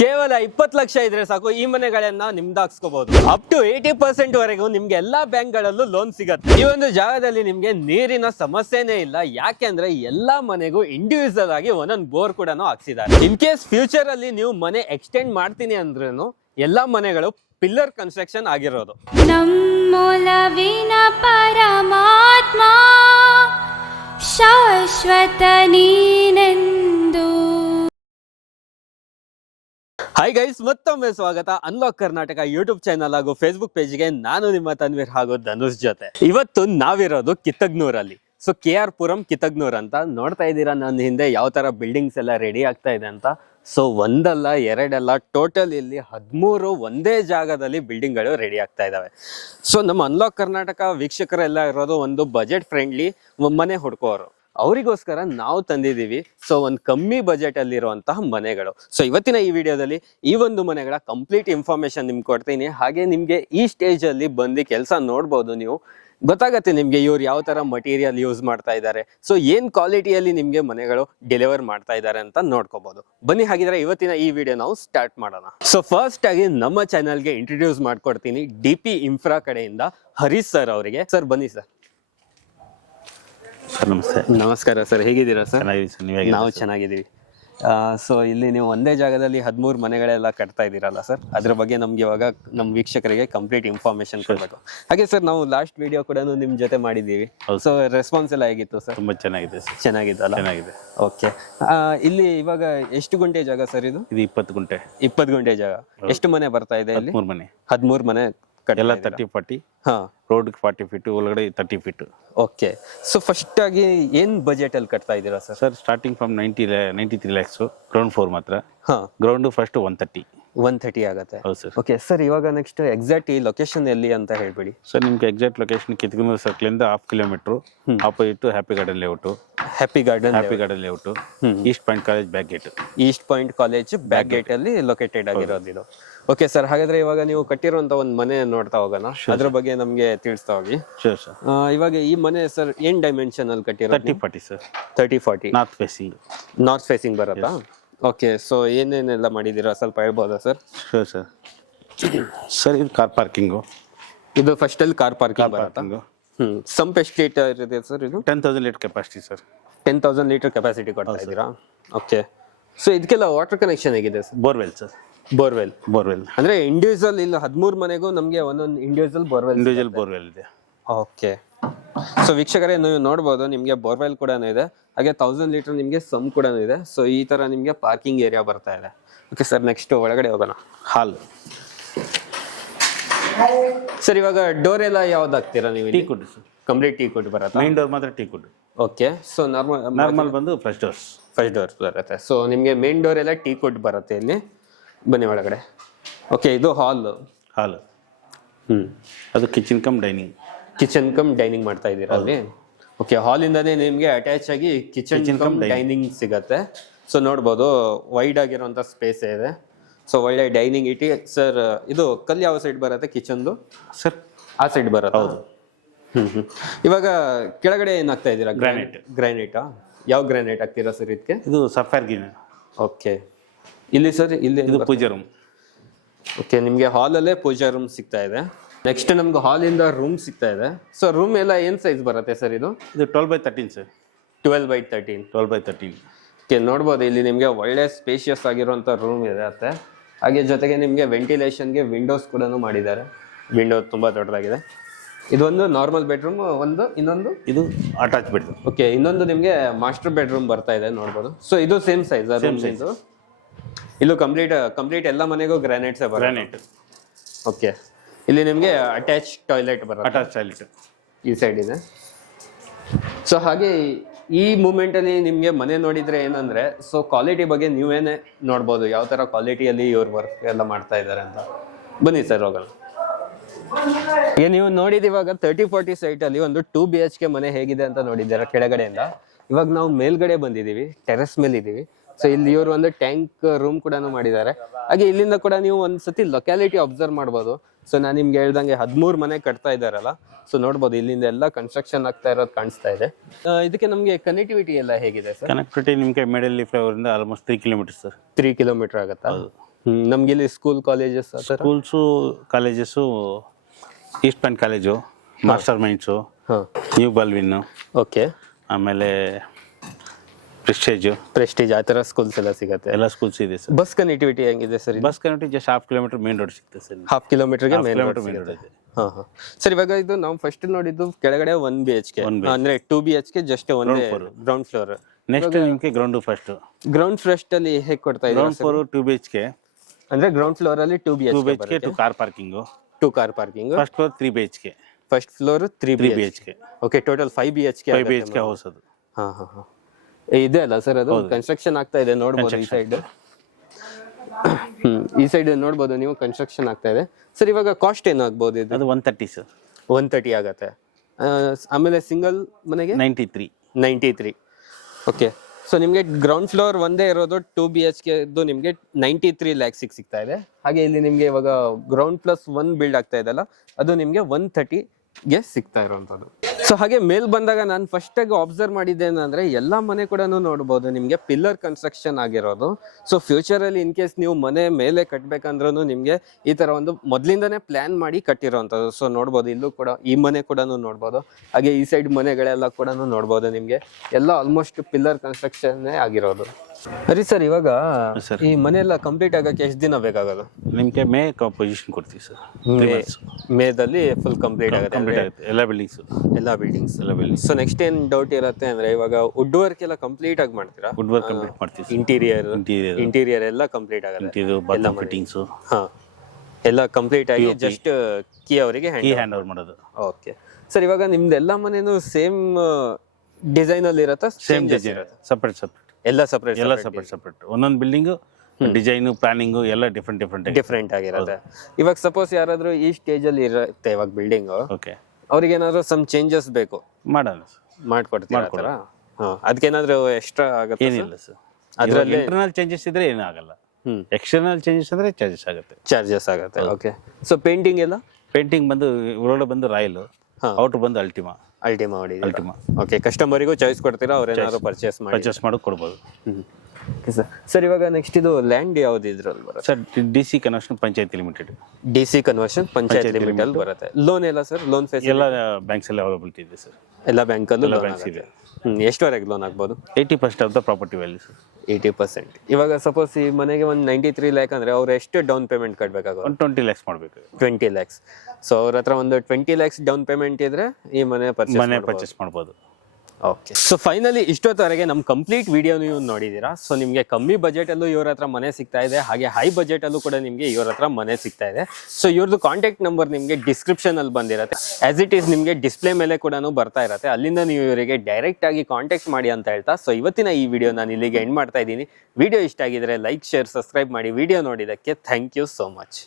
ಕೇವಲ 20 ಲಕ್ಷ ಇದ್ರೆ ಸಾಕು ಈ ಮನೆಗಳನ್ನ ನಿಮ್ದಾಗಿಸ್ಕೋಬಹುದು. ಅಪ್ ಟು 80% ವರೆಗೂ ನಿಮ್ಗೆ ಎಲ್ಲಾ ಬ್ಯಾಂಕ್ಗಳಲ್ಲೂ ಲೋನ್ ಸಿಗುತ್ತೆ. ಈ ಒಂದು ಜಾಗದಲ್ಲಿ ನಿಮ್ಗೆ ನೀರಿನ ಸಮಸ್ಯೆನೇ ಇಲ್ಲ. ಯಾಕೆಂದ್ರೆ ಎಲ್ಲಾ ಮನೆಗೂ ಇಂಡಿವಿಜುವಲ್ ಆಗಿ ಒಂದೊಂದು ಬೋರ್ ಕೂಡ ಹಾಕ್ಸಿದ್ದಾರೆ. ಇನ್ ಕೇಸ್ ಫ್ಯೂಚರ್ ಅಲ್ಲಿ ನೀವು ಮನೆ ಎಕ್ಸ್ಟೆಂಡ್ ಮಾಡ್ತೀನಿ ಅಂದ್ರೂ ಎಲ್ಲಾ ಮನೆಗಳು ಪಿಲ್ಲರ್ ಕನ್ಸ್ಟ್ರಕ್ಷನ್ ಆಗಿರೋದು. ನಮ್ಮೊಲವಿನ ಪರಮಾತ್ಮ ಶಾಶ್ವತ ನೀನೆಂದು. ಹಾಯ್ ಗೈಸ್, ಮತ್ತೊಮ್ಮೆ ಸ್ವಾಗತ ಅನ್ಲಾಕ್ ಕರ್ನಾಟಕ ಯೂಟ್ಯೂಬ್ ಚಾನಲ್ ಹಾಗೂ ಫೇಸ್ಬುಕ್ ಪೇಜ್ಗೆ. ನಾನು ನಿಮ್ಮ ತನ್ವೀರ್ ಹಾಗೂ ಧನುಷ್ ಜೊತೆ. ಇವತ್ತು ನಾವಿರೋದು ಕಿತ್ತಗ್ನೂರಲ್ಲಿ. ಸೊ KR ಪುರಂ ಕಿತ್ತಗ್ನೂರ್ ಅಂತ ನೋಡ್ತಾ ಇದ್ದೀರಾ ನನ್ನ ಹಿಂದೆ ಯಾವ ತರ ಬಿಲ್ಡಿಂಗ್ಸ್ ಎಲ್ಲ ರೆಡಿ ಆಗ್ತಾ ಇದೆ ಅಂತ. ಸೊ ಒಂದಲ್ಲ ಎರಡಲ್ಲ, ಟೋಟಲ್ ಇಲ್ಲಿ 13 ಒಂದೇ ಜಾಗದಲ್ಲಿ ಬಿಲ್ಡಿಂಗ್ಗಳು ರೆಡಿ ಆಗ್ತಾ ಇದಾವೆ. ಸೊ ನಮ್ಮ ಅನ್ಲಾಕ್ ಕರ್ನಾಟಕ ವೀಕ್ಷಕರೆಲ್ಲ ಇರೋದು ಒಂದು ಬಜೆಟ್ ಫ್ರೆಂಡ್ಲಿ ಮನೆ ಹುಡ್ಕೋರು. ಅವರಿಗೋಸ್ಕರ ನಾವು ತಂದಿದ್ದೀವಿ ಸೊ ಒಂದು ಕಮ್ಮಿ ಬಜೆಟ್ ಅಲ್ಲಿರುವಂತಹ ಮನೆಗಳು. ಸೊ ಇವತ್ತಿನ ಈ ವಿಡಿಯೋದಲ್ಲಿ ಈ ಒಂದು ಮನೆಗಳ ಕಂಪ್ಲೀಟ್ ಇನ್ಫಾರ್ಮೇಶನ್ ನಿಮ್ಗೆ ಕೊಡ್ತೀನಿ. ಹಾಗೆ ನಿಮ್ಗೆ ಈ ಸ್ಟೇಜ್ ಅಲ್ಲಿ ಬಂದು ಕೆಲಸ ನೋಡ್ಬೋದು. ನೀವು ಗೊತ್ತಾಗತ್ತೆ ನಿಮ್ಗೆ ಇವ್ರು ಯಾವ ತರ ಮಟೀರಿಯಲ್ ಯೂಸ್ ಮಾಡ್ತಾ ಇದ್ದಾರೆ, ಸೊ ಏನ್ ಕ್ವಾಲಿಟಿಯಲ್ಲಿ ನಿಮ್ಗೆ ಮನೆಗಳು ಡೆಲಿವರ್ ಮಾಡ್ತಾ ಇದ್ದಾರೆ ಅಂತ ನೋಡ್ಕೋಬಹುದು. ಬನ್ನಿ ಹಾಗಿದ್ರೆ ಇವತ್ತಿನ ಈ ವಿಡಿಯೋ ನಾವು ಸ್ಟಾರ್ಟ್ ಮಾಡೋಣ. ಸೊ ಫಸ್ಟ್ ಆಗಿ ನಮ್ಮ ಚಾನಲ್ಗೆ ಇಂಟ್ರೊಡ್ಯೂಸ್ ಮಾಡ್ಕೊಡ್ತೀನಿ DP ಇನ್ಫ್ರಾ ಕಡೆಯಿಂದ ಹರೀಶ್ ಸರ್ ಅವರಿಗೆ. ಸರ್ ಬನ್ನಿ ಸರ್. ನಮಸ್ತೆ. ನಮಸ್ಕಾರ ಸರ್, ಹೇಗಿದ್ದೀರಾ ಸರ್? ನಾವು ಚೆನ್ನಾಗಿದ್ದೀವಿ. ಸೊ ಇಲ್ಲಿ ನೀವು ಒಂದೇ ಜಾಗದಲ್ಲಿ 13 ಮನೆಗಳೆಲ್ಲ ಕಟ್ತಾ ಇದ್ದೀರಲ್ಲ ಸರ್, ಅದ್ರ ಬಗ್ಗೆ ನಮ್ಗೆ ಇವಾಗ ನಮ್ಮ ವೀಕ್ಷಕರಿಗೆ ಕಂಪ್ಲೀಟ್ ಇನ್ಫಾರ್ಮೇಶನ್ ಕೊಡ್ಬೇಕು. ಹಾಗೆ ಸರ್, ನಾವು ಲಾಸ್ಟ್ ವಿಡಿಯೋ ಕೂಡ ನಿಮ್ ಜೊತೆ ಮಾಡಿದ್ದೀವಿ. ಸೊ ರೆಸ್ಪಾನ್ಸ್ ಎಲ್ಲ ಹೇಗಿತ್ತು ಸರ್? ತುಂಬಾ ಚೆನ್ನಾಗಿದೆ ಸರ್. ಚೆನ್ನಾಗಿತ್ತಲ್ಲ? ಚೆನ್ನಾಗಿದೆ. ಓಕೆ. ಇಲ್ಲಿ ಇವಾಗ ಎಷ್ಟು ಗುಂಟೆ ಜಾಗ ಸರ್ ಇದು? ಇದು 20 ಗುಂಟೆ. 20 ಗುಂಟೆ ಜಾಗ. ಎಷ್ಟು ಮನೆ ಬರ್ತಾ ಇದೆ ಇಲ್ಲಿ? 13 ಮನೆ. 13 ಮನೆ ಎಲ್ಲ 30-40. ಹಾ, ರೋಡ್ 40 ಫೀಟ್, ಒಳಗಡೆ 30 ಫೀಟ್. ಓಕೆ. ಸೊ ಫಸ್ಟ್ ಆಗಿ ಏನ್ ಬಜೆಟ್ ಅಲ್ಲಿ ಕಟ್ತಾ ಇದ್ದೀರಾ sir? Sir starting from 93 lakhs. Ground floor ಮಾತ್ರ. ಹಾ, ಗ್ರೌಂಡ್ ಫಸ್ಟ್ 130 ಆಗುತ್ತೆ. ಹೌದು ಸರ್. ಓಕೆ ಸರ್, ಇವಾಗ ನೆಕ್ಸ್ಟ್ ಎಕ್ಸಾಕ್ಟ್ ಈ ಲೊಕೇಶನ್ ಎಲ್ಲಿ ಅಂತ ಹೇಳ್ಬಿಡಿ. ಸರ್ ನಿಮ್ಗೆ ಎಕ್ಸಾಕ್ಟ್ ಲೊಕೇಶನ್ ಕಿತ್ತಗನೂರು ಸರ್ಕಲ್ ಇಂದ 1/2 kilometre opposite happy garden layout. Happy garden layout, East point college back gate. East point college back gate ಅಲ್ಲಿ ಲೊಕೇಟೆಡ್ ಆಗಿರೋದು ಇದು. ಓಕೆ ಸರ್, ಹಾಗಾದ್ರೆ ಇವಾಗ ನೀವು ಕಟ್ಟಿರುವಂತ ಒಂದು ಮನೆ ನೋಡ್ತಾ ಹೋಗೋಣ, ಅದ್ರ ಬಗ್ಗೆ ನಮ್ಗೆ ತಿಳಿಸ್ತಾ ಹೋಗಿ. Sure sir. ಇವಾಗ ಈ ಮನೆ ಸರ್ ಏನ್ ಡೈಮೆನ್ಷನ್ ಅಲ್ಲಿ ಕಟ್ಟಿರೋ? 30-40 ಸರ್. 30-40 ನಾರ್ತ್ ಫೇಸಿಂಗ್ ಬರುತ್ತಾ? ಓಕೆ. ಸೊ ಏನೇನೆಲ್ಲ ಮಾಡಿದೀರಾ ಸ್ವಲ್ಪ ಹೇಳ್ಬೋದಾ ಸರ್? Sure sir. ಸರ್ ಇದು ಕಾರ್ ಪಾರ್ಕಿಂಗು. ಇದು ಫಸ್ಟ್ ಅಲ್ಲಿ ಕಾರ್ ಪಾರ್ಕಿಂಗ್ ಬರುತ್ತಾ? ಸಂಪ್ ಎಷ್ಟು ಲೀಟರ್ ಇದೆ ಸರ್ ಇದು? 10,000 litre capacity sir. 10,000 litre capacity ಕೊಡ್ತಾ ಇದ್ದೀರಾ? ಓಕೆ. ಸೊ ಇದಕ್ಕೆಲ್ಲ ವಾಟರ್ ಕನೆಕ್ಷನ್ ಹೇಗಿದೆ ಸರ್? Borewell sir. ಬೋರ್ವೆಲ್ ಅಂದ್ರೆ ಇಂಡಿವಿಜುವಲ್ ಇಲ್ಲಿ 13 ಮನೆಗೂ ನಮ್ಗೆ ಒಂದೊಂದು ಇಂಡಿವಿಜುವಲ್ ಬೋರ್ವೆಲ್ ಇದೆ. ಓಕೆ. ಸೊ ವೀಕ್ಷಕರೇ, ನೀವು ನೋಡ್ಬೋದು ನಿಮ್ಗೆ ಬೋರ್ವೆಲ್ ಕೂಡ ಇದೆ, ಹಾಗೆ 1000 ಲೀಟರ್ ನಿಮ್ಗೆ ಸಮ್ ಕೂಡ ಇದೆ. ಸೊ ಈ ತರ ನಿಮ್ಗೆ ಪಾರ್ಕಿಂಗ್ ಏರಿಯಾ ಬರ್ತಾ ಇದೆ. ಓಕೆ ಸರ್, ನೆಕ್ಸ್ಟ್ ಒಳಗಡೆ ಹೋಗೋಣ. ಹಾಲ್. ಸರ್ ಇವಾಗ ಡೋರ್ ಎಲ್ಲ ಯಾವ್ದು ಹಾಕ್ತೀರಾ ನೀವು? Teak wood sir. Complete teak wood ಬರುತ್ತೆ. ಮೈನ್ ಡೋರ್ ಮಾತ್ರ teak wood. Okay. So normal ಬಂದು ಫಸ್ಟ್ ಡೋರ್ಸ್ ಬರುತ್ತೆ. ಸೊ ನಿಮ್ಗೆ ಮೇನ್ ಡೋರ್ ಎಲ್ಲ ಟೀ ಕುಡ್ ಬರುತ್ತೆ ಇಲ್ಲಿ. ಬನ್ನಿ ಒಳಗಡೆ. ಓಕೆ, ಇದು ಹಾಲ್. ಅದು ಕಿಚನ್ ಕಮ್ ಡೈನಿಂಗ್ ಮಾಡ್ತಾ ಇದ್ದೀರಾ ಅಲ್ಲಿ? ಓಕೆ. ಹಾಲ್ ಇಂದಾನೆ ನಿಮ್ಗೆ ಅಟ್ಯಾಚ್ ಆಗಿ ಕಿಚನ್ ಕಮ್ ಡೈನಿಂಗ್ ಸಿಗತ್ತೆ. ಸೊ ನೋಡ್ಬೋದು ವೈಡ್ ಆಗಿರುವಂತ ಸ್ಪೇಸ್ ಇದೆ. ಸೊ ಒಳ್ಳೆ ಡೈನಿಂಗ್ ಇಟಿ. ಸರ್ ಇದು ಕಲ್ ಯಾವ ಸೈಡ್ ಬರುತ್ತೆ ಕಿಚನ್ದು? ಸರ್ ಆ ಸೈಡ್ ಬರುತ್ತೆ. ಹೌದು. ಇವಾಗ ಕೆಳಗಡೆ ಏನ್ ಹಾಕ್ತಾ ಇದ್ದೀರಾ? ಗ್ರಾನೈಟಾ? ಯಾವ ಗ್ರಾನೈಟ್ ಹಾಕ್ತೀರಾ ಸರ್ ಇದಕ್ಕೆ? ಇದು ಸಫೈರ್ ಗ್ರೀನ್. ಓಕೆ. ಇಲ್ಲಿ ಸರ್ ಇಲ್ಲಿ ಇದು ಪೂಜಾ ರೂಮ್. ಓಕೆ, ನಿಮ್ಗೆ ಹಾಲ್ ಅಲ್ಲೇ ಪೂಜಾ ರೂಮ್ ಸಿಗ್ತಾ ಇದೆ. ನೆಕ್ಸ್ಟ್ ನಮ್ಗೆ ಹಾಲ್ ಇಂದ ರೂಮ್ ಸಿಗ್ತಾ ಇದೆ. ಸೊ ರೂಮ್ ಎಲ್ಲ ಏನ್ ಸೈಜ್ ಬರುತ್ತೆ ಸರ್ ಇದು? 12/13 ಸರ್. 12/13. ಓಕೆ, ನೋಡ್ಬೋದು ಇಲ್ಲಿ ನಿಮ್ಗೆ ಒಳ್ಳೆ ಸ್ಪೇಷಿಯಸ್ ಆಗಿರುವಂತ ರೂಮ್ ಇದೆ. ಹಾಗೆ ಜೊತೆಗೆ ನಿಮ್ಗೆ ವೆಂಟಿಲೇಷನ್ಗೆ ವಿಂಡೋಸ್ ಕೂಡ ಮಾಡಿದ್ದಾರೆ. ವಿಂಡೋ ತುಂಬಾ ದೊಡ್ಡದಾಗಿದೆ. ಇದೊಂದು ನಾರ್ಮಲ್ ಬೆಡ್ರೂಮ್, ಇನ್ನೊಂದು ಇದು ಅಟ್ಯಾಚ್ ಬೆಡ್ರೂಮ್. ಓಕೆ, ಇನ್ನೊಂದು ನಿಮ್ಗೆ ಮಾಸ್ಟರ್ ಬೆಡ್ರೂಮ್ ಬರ್ತಾ ಇದೆ ನೋಡ್ಬೋದು. ಸೊ ಇದು ಸೇಮ್ ಸೈಜ್? ಇಲ್ಲೂ ಕಂಪ್ಲೀಟ್ ಎಲ್ಲ ಮನೆಗೂ ಗ್ರಾನೈಟ್ಸ್ ಗ್ರಾನೈಟ್. ಓಕೆ. ಇಲ್ಲಿ ನಿಮ್ಗೆ ಅಟ್ಯಾಚ್ ಟಾಯ್ಲೆಟ್ ಬರುತ್ತೆ. ಈ ಸೈಡ್ ಇದೆ. ಸೊ ಹಾಗೆ ಈ ಮೂಮೆಂಟ್ ಅಲ್ಲಿ ನಿಮ್ಗೆ ಮನೆ ನೋಡಿದ್ರೆ ಏನಂದ್ರೆ, ಸೊ ಕ್ವಾಲಿಟಿ ಬಗ್ಗೆ ನೀವೇನೆ ನೋಡ್ಬೋದು ಯಾವ ತರ ಕ್ವಾಲಿಟಿಯಲ್ಲಿ ಇವ್ರ ವರ್ಕ್ ಎಲ್ಲ ಮಾಡ್ತಾ ಇದ್ದಾರೆ ಅಂತ. ಬನ್ನಿ ಸರ್ ಹೋಗೋಣ. ನೀವು ನೋಡಿದ ಇವಾಗ 30-40 ಸೈಟ್ ಅಲ್ಲಿ ಒಂದು 2 BHK ಮನೆ ಹೇಗಿದೆ ಅಂತ ನೋಡಿದ್ದೀರಾ ಕೆಳಗಡೆಯಿಂದ. ಇವಾಗ ನಾವು ಮೇಲ್ಗಡೆ ಬಂದಿದೀವಿ, ಟೆರೆಸ್ ಮೇಲೆ ಇದೀವಿ. ಸೊ ಇಲ್ಲಿ ಇವರು ಒಂದು ಟ್ಯಾಂಕ್ ರೂಮ್ ಕೂಡ ಮಾಡಿದ್ದಾರೆ. ಹಾಗೆ ಇಲ್ಲಿಂದ ಕೂಡ ನೀವು ಒಂದ್ಸತಿ ಲೊಕ್ಯಾಲಿಟಿ ಅಬ್ಸರ್ವ್ ಮಾಡ್ಬೋದು. ಸೊ ನಾನು ನಿಮ್ಗೆ ಹೇಳ್ದಂಗೆ 13 ಮನೆ ಕಟ್ತಾ ಇದಾರಲ್ಲ, ಸೊ ನೋಡ್ಬೋದು ಇಲ್ಲಿಂದ ಎಲ್ಲ ಕನ್ಸ್ಟ್ರಕ್ಷನ್ ಆಗ್ತಾ ಇರೋದು ಕಾಣಿಸ್ತಾ ಇದೆ. ಇದಕ್ಕೆ ನಮಗೆ ಕನೆಕ್ಟಿವಿಟಿ ಎಲ್ಲ ಹೇಗಿದೆ ಸರ್? ಕನೆಕ್ಟಿವಿಟಿ ನಿಮಗೆ ಮೇಡಲ್ಲಿ ಫ್ಲೈಓವರ್ ಇಂದ ಆಲ್ಮೋಸ್ಟ್ 3 ಕಿಲೋಮೀಟರ್ ಸರ್. 3 ಕಿಲೋಮೀಟರ್ ಆಗುತ್ತಾ? ನಮ್ಗೆ ಇಲ್ಲಿ ಸ್ಕೂಲ್ ಕಾಲೇಜಸ್ ಆ ಥರ schools colleges East Point College, Master Minds, ಹಾಂ ನ್ಯೂ ಬಾಲ್ವಿನ್ನು, ಓಕೆ ಆಮೇಲೆ ಪ್ರೆಸ್ಟೇಜು, ಪ್ರೆಸ್ಟೀಜ್ ಆ ಥರ ಸ್ಕೂಲ್ಸ್ ಎಲ್ಲ ಸಿಗತ್ತೆ. ಎಲ್ಲ ಸ್ಕೂಲ್ಸ್ ಇದೆ ಸರ್. ಬಸ್ ಕನೆಕ್ಟಿವಿಟಿ ಹೆಂಗಿದೆ sir? Bus connectivity just 1/2 kilometre main road ಸಿಗ್ತದೆ ಸರ್. ಹಾಫ್ ಕಿಲೋಮೀಟರ್ಗೆ ಮೇನ್ ಕಿಲೋಮೀಟರ್ ಮೇನ್ ರೋಡ್ ಇದೆ. ಹಾಂ ಹಾಂ ಸರ್, ಇವಾಗ ಇದು ನಾವು ಫಸ್ಟ್ ನೋಡಿದ್ದು ಕೆಳಗಡೆ 1 BHK, ಅಂದ್ರೆ 2 BHK ಜಸ್ಟ್ ಒಂದೇ ಗ್ರೌಂಡ್ ಫ್ಲೋರ್. ನೆಕ್ಸ್ಟ್ ನಿಮಗೆ ಗ್ರೌಂಡ್ ಫಸ್ಟ್. ಗ್ರೌಂಡ್ ಫಸ್ಟ್ ಅಲ್ಲಿ ಹೇಗೆ ಕೊಡ್ತಾ ಇದ್ದಾರೆ? ಗ್ರೌಂಡ್ ಫ್ಲೋರ್ 2 BHK, ಅಂದ್ರೆ ಗ್ರೌಂಡ್ ಫ್ಲೋರ್ ಅಲ್ಲಿ 2 BHK 2 car parking, 2 car parking. First floor 3 BHK, first floor 3 BHK. Okay, total 5 BHK. 5 BHK house ಅದು. ಹಾಂ ಹಾಂ ಹಾಂ ಇದೆ ಅಲ್ಲ ಸರ್, ಅದು ಕನ್ಸ್ಟ್ರಕ್ಷನ್ ಆಗ್ತಾ ಇದೆ ನೋಡ್ಬೋದು ಈ ಸೈಡ್. ಈ ಸೈಡ್ ನೋಡ್ಬೋದು ನೀವು, ಕನ್ಸ್ಟ್ರಕ್ಷನ್ ಆಗ್ತಾ ಇದೆ ಸರ್. ಇವಾಗ ಕಾಸ್ಟ್ ಏನಾಗ್ಬೋದು ಇದು? ಅದು 130 ಸರ್. 130 ಆಗತ್ತೆ. ಆಮೇಲೆ ಸಿಂಗಲ್ ಮನೆಗೆ 93. ಓಕೆ, ಸೊ ನಿಮಗೆ ಗ್ರೌಂಡ್ ಫ್ಲೋರ್ ಒಂದೇ ಇರೋದು 2 BHK ನಿಮಗೆ 93 ಲ್ಯಾಕ್ಸಿಗೆ ಸಿಗ್ತಾ ಇದೆ. ಹಾಗೆ ಇಲ್ಲಿ ನಿಮಗೆ ಇವಾಗ ಗ್ರೌಂಡ್ ಪ್ಲಸ್ 1 ಬಿಲ್ಡ್ ಆಗ್ತಾ ಇದೆಲ್ಲ, ಅದು ನಿಮಗೆ 130ಗೆ ಸಿಗ್ತಾ ಇರುವಂಥದ್ದು. ಸೊ ಹಾಗೆ ಮೇಲ್ ಬಂದಾಗ ನಾನು ಫಸ್ಟ್ ಆಗಿ ಅಬ್ಸರ್ವ್ ಮಾಡಿದ್ದೇನೆಂದ್ರೆ ಎಲ್ಲ ಮನೆ ಕೂಡ ನೋಡ್ಬೋದು ನಿಮಗೆ ಪಿಲ್ಲರ್ ಕನ್ಸ್ಟ್ರಕ್ಷನ್ ಆಗಿರೋದು. ಸೊ ಫ್ಯೂಚರ್ ಅಲ್ಲಿ ಇನ್ ಕೇಸ್ ನೀವು ಮನೆ ಮೇಲೆ ಕಟ್ಬೇಕಂದ್ರೂ ನಿಮಗೆ ಈ ತರ ಒಂದು ಮೊದಲಿಂದಾನೇ ಪ್ಲಾನ್ ಮಾಡಿ ಕಟ್ಟಿರೋಂಥದ್ದು. ಸೊ ನೋಡ್ಬೋದು ಇಲ್ಲೂ ಕೂಡ ಈ ಮನೆ ಕೂಡ ನೋಡ್ಬೋದು, ಹಾಗೆ ಈ ಸೈಡ್ ಮನೆಗಳೆಲ್ಲ ಕೂಡ ನೋಡ್ಬೋದು. ನಿಮಗೆ ಎಲ್ಲ ಆಲ್ಮೋಸ್ಟ್ ಪಿಲ್ಲರ್ ಕನ್ಸ್ಟ್ರಕ್ಷನ್ ಆಗಿರೋದು. ಸರಿ ಸರ್, ಇವಾಗ ಈ ಮನೆ ಎಲ್ಲ ಕಂಪ್ಲೀಟ್ ಆಗಕ್ಕೆ ಎಷ್ಟು ದಿನ ಬೇಕಾಗೋದು? ನಿಮಗೆ ಮೇ ಪೊಸಿಷನ್ ಕೊಡ್ತೀವಿ ಸರ್. ಮೇದಲ್ಲಿ ಫುಲ್ ಕಂಪ್ಲೀಟ್ ಆಗುತ್ತೆ ಎಲ್ಲ ಬಿಲ್ಡಿಂಗ್ಸ್. ಸೊ ನೆಕ್ಸ್ಟ್ ಏನ್ ಡೌಟ್ ಇರುತ್ತೆ ಅಂದ್ರೆ, ಇವಾಗ ವುಡ್ ವರ್ಕ್ ಎಲ್ಲ ಕಂಪ್ಲೀಟ್ ಆಗಿ ಮಾಡ್ತೀರಾ? ವುಡ್ ವರ್ಕ್ ಕಂಪ್ಲೀಟ್ ಮಾಡ್ತೀವಿ. ಇಂಟೀರಿಯರ್ ಎಲ್ಲ ಕಂಪ್ಲೀಟ್ ಆಗುತ್ತೆ. ಬಾತ್ರೂಮ್ ಫಿಟ್ಟಿಂಗ್ಸ್ ಹಾ, ಎಲ್ಲ ಕಂಪ್ಲೀಟ್ ಆಗಿ ಜಸ್ಟ್ ಕೀ ಅವರಿಗೆ ಹ್ಯಾಂಡ್ ಓವರ್ ಮಾಡೋದು. ಓಕೆ ಸರ್, ಇವಾಗ ನಿಮ್ದು ಎಲ್ಲ ಮನೇನು ಸೇಮ್ ಡಿಸೈನ್ ಅಲ್ಲಿ ಇರತ್ತಾ? ಸೇಮ್ ಡಿಸೈನ್, ಸಪರೇಟ್ ಎಲ್ಲ ಸಪರೇಟ್ ಒಂದೊಂದು ಬಿಲ್ಡಿಂಗು ಡಿಸೈನು ಪ್ಲಾನಿಂಗು ಎಲ್ಲ ಡಿಫ್ರೆಂಟ್ ಆಗಿರುತ್ತೆ. ಇವಾಗ ಸಪೋಸ್ ಯಾರಾದ್ರೂ ಈ ಸ್ಟೇಜ್ ಅಲ್ಲಿ ಇರುತ್ತೆ ಇವಾಗ ಬಿಲ್ಡಿಂಗ್, ಓಕೆ, ಅವ್ರಿಗೆ ಏನಾದ್ರು ಸಮ್ ಚೇಂಜಸ್ ಬೇಕು ಮಾಡೋಣ, ಮಾಡ್ಕೊಡ್ತೀರಾ? ಅದಕ್ಕೇನಾದ್ರೂ ಎಕ್ಸ್ಟ್ರಾ ಆಗುತ್ತೆ? ಏನಿಲ್ಲ ಸರ್, ಅದರಲ್ಲಿ ಇಂಟರ್ನಲ್ ಚೇಂಜಸ್ ಇದ್ರೆ ಏನೂ ಆಗಲ್ಲ. ಎಕ್ಸ್ಟರ್ನಲ್ ಚೇಂಜಸ್ ಅಂದ್ರೆ ಚಾರ್ಜಸ್ ಆಗುತ್ತೆ. ಓಕೆ, ಸೊ ಪೇಂಟಿಂಗ್ ಎಲ್ಲ? ಪೇಂಟಿಂಗ್ ಬಂದು ಒಳಗಡೆ ಬಂದು ರಾಯಲ್, ಔಟರ್ ಬಂದು ಅಲ್ಟಿಮಾ ಅಲ್ಟಿಮಾ. ಓಕೆ, ಕಸ್ಟಮರಿಗೂ ಚಾಯ್ಸ್ ಕೊಡ್ತೀರಾ, ಅವ್ರು ಏನಾದ್ರು ಪರ್ಚೇಸ್ ಮಾಡಿ ಕೊಡ್ಬೋದು. ಸರ್, ಇವಾಗ ನೆಕ್ಸ್ಟ್ ಇದು ಲ್ಯಾಂಡ್ ಯಾವ್ದು ಇದ್ರಲ್ಲಿ ಬರುತ್ತೆ sir? DC conversion panchayat limited. DC conversion panchayat limited ಬರುತ್ತೆ. ಲೋನ್ ಎಲ್ಲ ಸರ್? ಲೋನ್ ಫೆಸಿಲಿಟಿ ಎಲ್ಲ ಬ್ಯಾಂಕ್ಸ್ ಅಲ್ಲಿ ಅವೈಲಬಿಲಿಟಿ ಇದೆ ಸರ್. ಎಲ್ಲ ಬ್ಯಾಂಕಲ್ಲೂ ಲೋನ್ ಇದೆ. ಎಷ್ಟುವರೆಗೆ ಲೋನ್ ಆಗ್ಬೋದು? 80% of the property value sir. 80%. ಇವಾಗ ಸಪೋಸ್ ಈ ಮನೆಗೆ ಒಂದು 93 ಲ್ಯಾಕ್ ಅಂದ್ರೆ ಅವ್ರು ಎಷ್ಟು ಡೌನ್ ಪೇಮೆಂಟ್ ಕಟ್ಟಬೇಕಾಗುತ್ತೆ? 20 lakhs ಮಾಡಬೇಕು. 20 lakhs. ಸೊ ಅವ್ರ ಹತ್ರ ಒಂದು 20 lakhs ಡೌನ್ ಪೇಮೆಂಟ್ ಇದ್ರೆ ಈ ಮನೆ ಪರ್ಚೇಸ್ ಮಾಡ್ಬೋದು. ಓಕೆ, ಸೊ ಫೈನಲಿ ಇಷ್ಟೊತ್ತವರೆಗೆ ನಮ್ಮ ಕಂಪ್ಲೀಟ್ ವಿಡಿಯೋ ನೀವು ನೋಡಿದ್ದೀರಾ. ಸೊ ನಿಮಗೆ ಕಮ್ಮಿ ಬಜೆಟ್ ಅಲ್ಲೂ ಇವ್ರ ಹತ್ರ ಮನೆ ಸಿಗ್ತಾ ಇದೆ, ಹಾಗೆ ಹೈ ಬಜೆಟ್ ಅಲ್ಲೂ ಕೂಡ ನಿಮಗೆ ಇವ್ರ ಹತ್ರ ಮನೆ ಸಿಗ್ತಾ ಇದೆ. ಸೊ ಇವ್ರದ್ದು ಕಾಂಟ್ಯಾಕ್ಟ್ ನಂಬರ್ ನಿಮಗೆ ಡಿಸ್ಕ್ರಿಪ್ಷನ್ ಅಲ್ಲಿ ಬಂದಿರುತ್ತೆ, ಆಸ್ ಇಟ್ ಈಸ್ ನಿಮಗೆ ಡಿಸ್ಪ್ಲೇ ಮೇಲೆ ಕೂಡ ಬರ್ತಾ ಇರುತ್ತೆ. ಅಲ್ಲಿಂದ ನೀವು ಇವರಿಗೆ ಡೈರೆಕ್ಟ್ ಆಗಿ ಕಾಂಟ್ಯಾಕ್ಟ್ ಮಾಡಿ ಅಂತ ಹೇಳ್ತಾ, ಸೊ ಇವತ್ತಿನ ಈ ವಿಡಿಯೋ ನಾನು ಇಲ್ಲಿಗೆ ಎಂಡ್ ಮಾಡ್ತಾ ಇದ್ದೀನಿ. ವಿಡಿಯೋ ಇಷ್ಟ ಆಗಿದ್ರೆ ಲೈಕ್, ಶೇರ್, ಸಬ್ಸ್ಕ್ರೈಬ್ ಮಾಡಿ. ವಿಡಿಯೋ ನೋಡಿದ್ದಕ್ಕೆ ಥ್ಯಾಂಕ್ ಯು ಸೋ ಮಚ್.